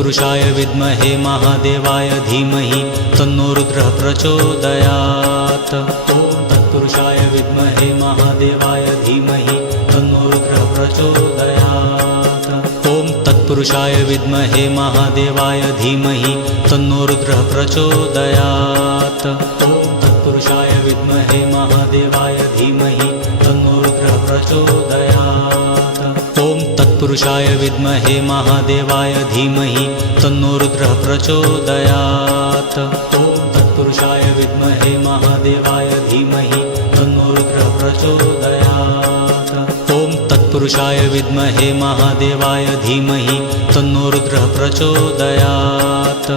तत्पुरुषाय विद्महे महादेवाय धीमहि तन्नो रुद्रः प्रचोदयात्। ॐ तत्पुरुषाय विद्महे महादेवाय धीमहि तन्नो रुद्रः प्रचोदयात्। ॐ तत्पुरुषाय विद्महे महादेवाय धीमहि तन्नो रुद्रः प्रचोदयात्। ॐ तत्पुरुषाय विद्महे महादेवाय धीमहि तन्नो रुद्रः प्रचोदयात्। ॐ तत्पुरुषाय विद्महे महादेवाय धीमहि तन्नो रुद्रः प्रचोदयात्। ॐ तत्पुरुषाय विद्महे महादेवाय धीमहि तन्नो रुद्रः प्रचोदयात्। ॐ तत्पुरुषाय विद्महे महादेवाय धीमहि तन्नो रुद्रः प्रचोदयात्। ॐ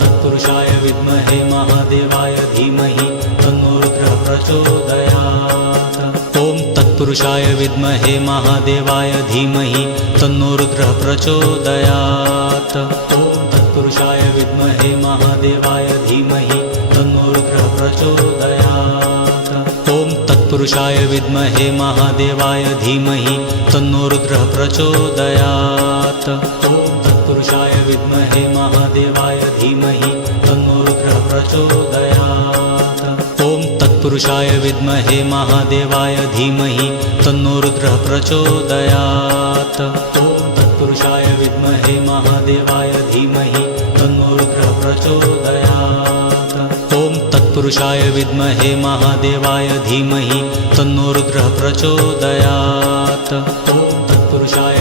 तत्पुरुषाय विद्महे महादेवाय धीमहि तन्नो रुद्रः प्रचोदयात्। ॐ तत्पुरुषाय विद्महे महादेवाय धीमहि तन्नो रुद्रः प्रचोदयात्। ॐ तत्पुरुषाय विद्महे महादेवाय धीमहि तन्नो रुद्रः प्रचोदयात्। ॐ तत्पुरुषाय विद्महे महादेवाय धीमहि तन्नो रुद्रः प्रचोदयात्। ॐ तत्पुरुषाय विद्महे महादेवाय धीमहि तन्नो रुद्रः प्रचोदयात्। ॐ तत्पुरुषाय विद्महे महादेवाय धीमहि तन्नो रुद्रः प्रचोदयात्। ॐ तत्पुरुषाय विद्महे महादेवाय धीमहि तन्नो रुद्रः प्रचोदयात्। ॐ तत्पुरुषाय विद्महे महादेवाय धीमहि तन्नो रुद्रः प्रचोदयात्। ॐ तत्पुरुषाय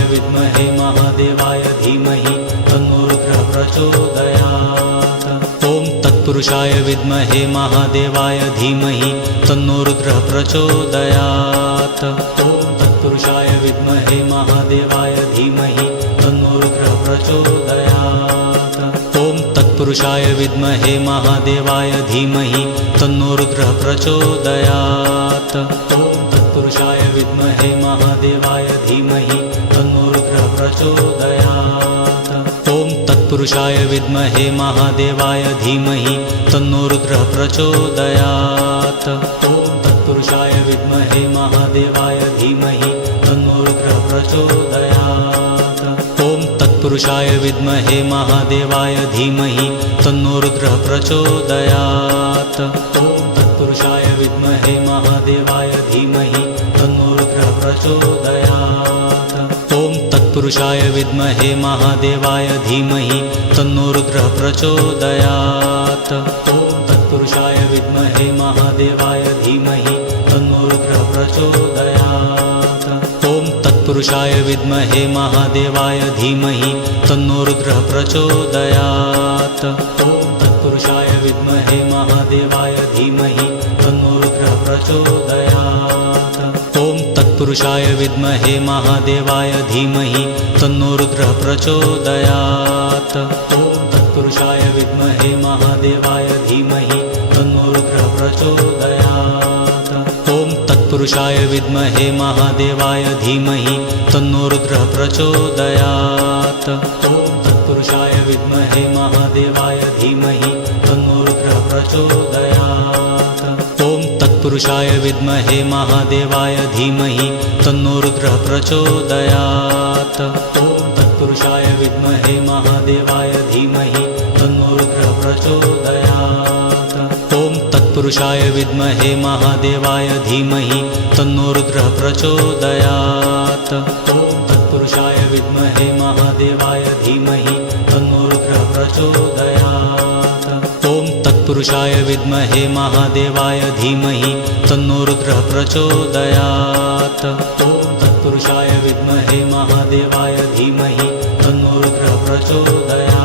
विद्महे महादेवाय धीमहि तन्नो रुद्रः प्रचोदयात्। ॐ तत्पुरुषाय विद्महे महादेवाय धीमहि तन्नो रुद्रः प्रचोदयात्। ॐ तत्पुरुषाय विद्महे महादेवाय धीमहि तन्नो रुद्रः प्रचोदयात्। ॐ तत्पुरुषाय विद्महे महादेवाय धीमहि तन्नो रुद्रः प्रचोदयात्। ॐ तत्पुरुषाय विद्महे महादेवाय धीमहि तन्नो रुद्रः प्रचोदयात्। ॐ तत्पुरुषाय विद्महे महादेवाय धीमहि तन्नो रुद्रः प्रचोदयात्। ॐ तत्पुरुषाय विद्महे महादेवाय धीमहि तन्नो रुद्रः प्रचोदयात्। ॐ तत्पुरुषाय विद्महे महादेवाय धीमहि तन्नो रुद्रः प्रचोदयात्। ॐ तत्पुरुषाय विद्महे महादेवाय धीमहि तन्नो रुद्रः प्रचोदयात्। ॐ तत्पुरुषाय विद्महे महादेवाय धीमहि तन्नो रुद्रः प्रचोदयात्। ॐ तत्पुरुषाय विद्महे महादेवाय धीमहि तन्नो रुद्रः प्रचोदयात्। ॐ तत्पुरुषाय विद्महे महादेवाय धीमहि तन्नो रुद्रः प्रचोदयात्। ॐ तत्पुरुषाय विद्महे महादेवाय धीमहि तन्नो रुद्रः प्रचोदयात्। ॐ तत्पुरुषाय विद्महे महादेवाय धीमहि तन्नो रुद्रः प्रचोदयात्। ॐ तत्पुरुषाय विद्महे महादेवाय धीमहि तन्नो रुद्रः प्रचोदयात्। ॐ तत्पुरुषाय विद्महे महादेवाय धीमहि तन्नो रुद्रः प्रचोदयात्। ॐ तत्पुरुषाय विद्महे महादेवाय धीमहि तन्नो रुद्रः प्रचोदयात्। ॐ तत्पुरुषाय विद्महे महादेवाय धीमहि तन्नो रुद्रः प्रचोदयात्। ॐ तत्पुरुषाय विद्महे महादेवाय धीमहि तन्नो रुद्रः प्रचोदयात्। ॐ तत्पुरुषाय विद्महे महादेवाय धीमहि तन्नो रुद्रः प्रचोदयात्। ॐ तत्पुरुषाय विद्महे महादेवाय धीमहि तन्नो रुद्रः प्रचोदयात्। ॐ तत्पुरुषाय विद्महे महादेवाय धीमहि तन्नो रुद्रः प्रचोदयात्। ॐ तत्पुरुषाय विद्महे महादेवाय धीमहि तन्नो रुद्रः प्रचोदयात्।